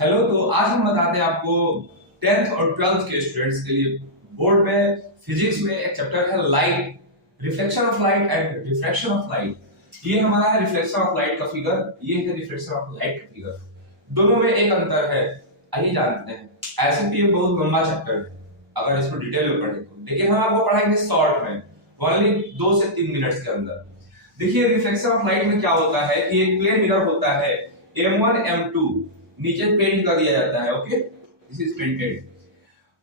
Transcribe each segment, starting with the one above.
Hello. तो आज हम बताते हैं आपको 10th और 12th के स्टूडेंट्स के लिए बोर्ड में फिजिक्स में एक चैप्टर है light, reflection of light and refraction of light. ये हमारा है रिफ्लेक्शन ऑफ लाइट का फिगर, ये है रिफ्लेक्शन ऑफ लाइट का फिगर। दोनों में एक अंतर है, आइए जानते हैं। ऐसे भी ये बहुत लंबा चैप्टर है अगर इसको डिटेल में पढ़े तो, लेकिन हम आपको पढ़ाएंगे शॉर्ट में, ओनली 2 से 3 मिनट्स के अंदर। देखिए रिफ्लेक्शन ऑफ लाइट में क्या होता है कि एक प्लेन मिरर होता है M1 M2, नीचे पेंट कर दिया जाता है। Okay, this is painted.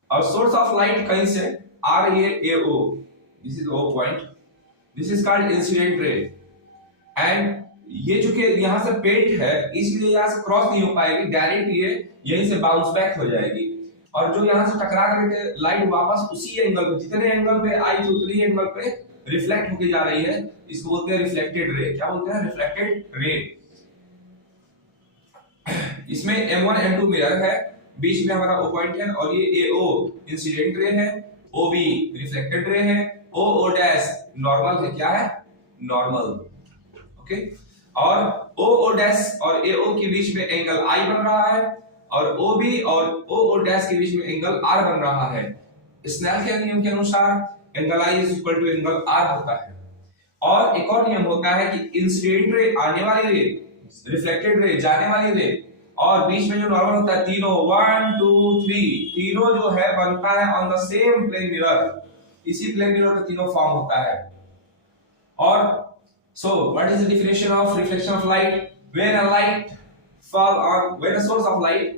और सोर्स ऑफ लाइट कहीं से आ रही है AO, this is O point, this is called incident ray. And ये चूंकि यहां से पेंट है इसलिए यहां से क्रॉस नहीं हो पाएगी, डायरेक्ट ये यहीं से बाउंस बैक हो जाएगी। और जो यहां से टकरा करके लाइट वापस उसी एंगल पे, जितने एंगल पे आई थी उतनी एंगल पे रिफ्लेक्ट होके जा रही है, इसको बोलते हैं रिफ्लेक्टेड रे। क्या बोलते हैं? Reflected ray. इसमें M1 M2 मिरर है, बीच में हमारा O पॉइंट है, और ये AO इंसिडेंट रे है, OB रिफ्लेक्टेड रे है, OO डैश नॉर्मल है। क्या है? नॉर्मल। ओके, और OO डैश और AO के बीच में एंगल I बन रहा है, और OB और OO डैश के बीच में एंगल R बन रहा है। स्नेल के नियम के अनुसार angle I is equal to angle R होता है। और एक और नियम होता है कि इंसिडेंट रे आने वाली रे, रिफ्लेक्टेड रे जाने वाली रे, और बीच में जो नॉर्मल होता है, तीनों 1 2 3 तीनों जो है बनता है on the same plane mirror. इसी प्लेन मिरर पे तीनों फॉर्म होता है। और so what is the definition of reflection of light? When a light fall on, when a source of light,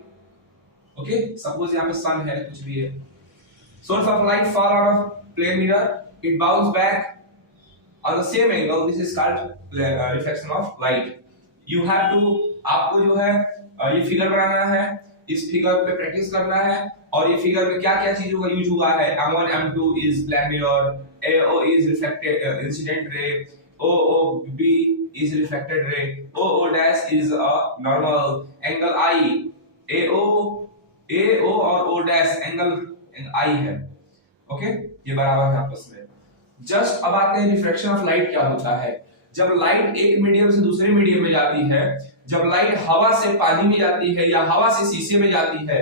okay, suppose यहाँ पे sun है, कुछ भी है, source of light fall on a plane mirror, it bounce back on the same angle, this is called reflection of light. You have to, आपको जो है ये फिगर बनाना है, इस फिगर पे प्रैक्टिस करना है, और ये फिगर में क्या क्या चीजों का यूज हुआ है। M1 M2 is plane mirror, AO is reflected incident ray, OOB is reflected ray, OO dash is a normal, angle I, AO और O dash एंगल I है। ओके, ये बराबर है आपस में। जस्ट अब आते हैं रिफ्रैक्शन ऑफ लाइट क्या होता है। जब लाइट एक मीडियम से दूसरे मीडियम में जाती है, जब लाइट हवा से पानी में जाती है या हवा से शीशे में जाती है,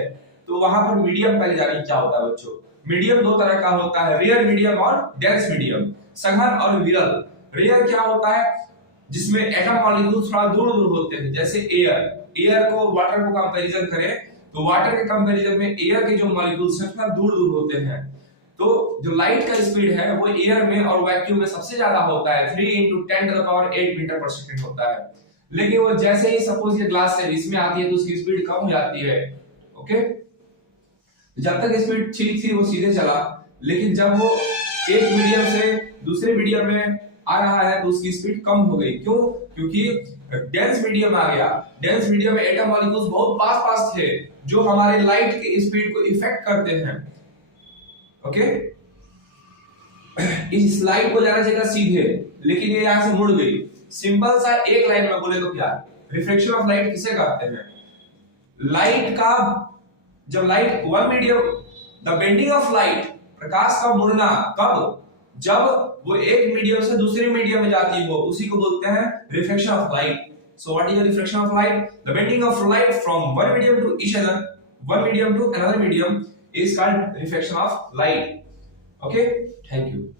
तो वहां पर मीडियम पहले जाने क्या होता है बच्चों? मीडियम दो तरह का होता है, रेयर मीडियम और डेंस मीडियम, सघन और विरल। रेयर क्या होता है? जिसमें एटम मॉलिक्यूल थोड़ा दूर दूर होते हैं, जैसे एयर को वाटर को कंपैरिजन करें तो वाटर के कंपैरिजन में एयर के जो मॉलिक्यूल्स हैं थोड़ा दूर दूर होते हैं। तो जो लाइट का स्पीड है वो एयर में और वैक्यूम में सबसे ज्यादा होता है, 3 × 10⁸ मीटर पर सेकंड होता है। लेकिन वो जैसे ही सपोज ये ग्लास से इसमें आती है तो उसकी स्पीड कम हो जाती है। ओके, जब तक स्पीड ठीक थी वो सीधे चला, लेकिन जब वो एक मीडियम से दूसरे मीडियम में आ रहा है तो उसकी स्पीड कम हो गई। क्यों? क्योंकि डेंस मीडियम आ गया। डेंस मीडियम में एटम मॉलिक्यूल्स बहुत पास पास थे जो हमारे लाइट की स्पीड को इफेक्ट करते हैं। ओके, इस लाइट को जाना चाहिए सीधे, लेकिन ये यहां से मुड़ गई। सिंपल सा एक लाइन में बोले तो क्या, रिफ्लेक्शन ऑफ लाइट किसे कहते हैं? लाइट का जब light one medium, the bending of light, प्रकाश का मुड़ना कब? जब वो एक मीडियम से दूसरे मीडियम में जाती हो, उसी को बोलते हैं reflection of light. So what is the reflection of light? The bending of light from one medium to each other, one medium to another medium is called reflection of light. Okay, thank you.